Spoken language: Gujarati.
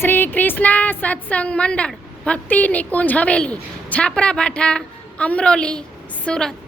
શ્રી સત્સંગ મંડળ ભક્તિ નિકુંજ હવેલી છાપરા ભાઠા અમરોલી સુરત.